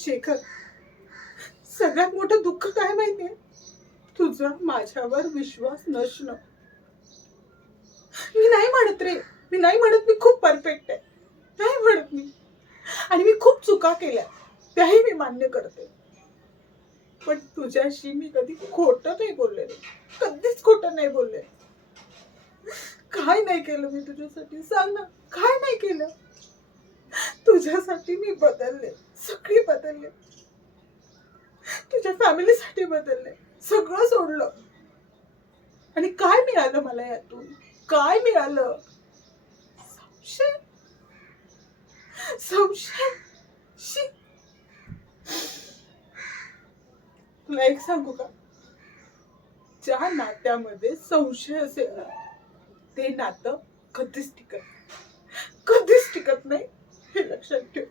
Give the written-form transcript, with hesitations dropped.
शेखर, सगळ्यात मोठं दुःख काय माहितीये? तुझा माझ्यावर विश्वास नसणं. मी नाही म्हणत रे, मी नाही म्हणत मी खूप परफेक्ट आहे, नाही म्हणत मी. आणि मी खूप चुका केल्या, त्याही मी मान्य करते. पण तुझ्याशी मी कधी खोटं नाही बोलले रे, कधीच खोटं नाही बोलले. काय नाही केलं मी तुझ्यासाठी? सांग ना, काय नाही केलं? तुझ्यासाठी मी बदलले, सगळी बदलले. तुझ्या फॅमिलीसाठी बदलले, सगळं सोडलं. आणि काय मिळालं मला यातून? काय मिळालं? संशय, संशय. शी. तुला एक सांगू का? ज्या नात्यामध्ये संशय असेल ना, ते नातं कधीच टिकत नाही, कधीच टिकत नाही, हे लक्षात ठेव.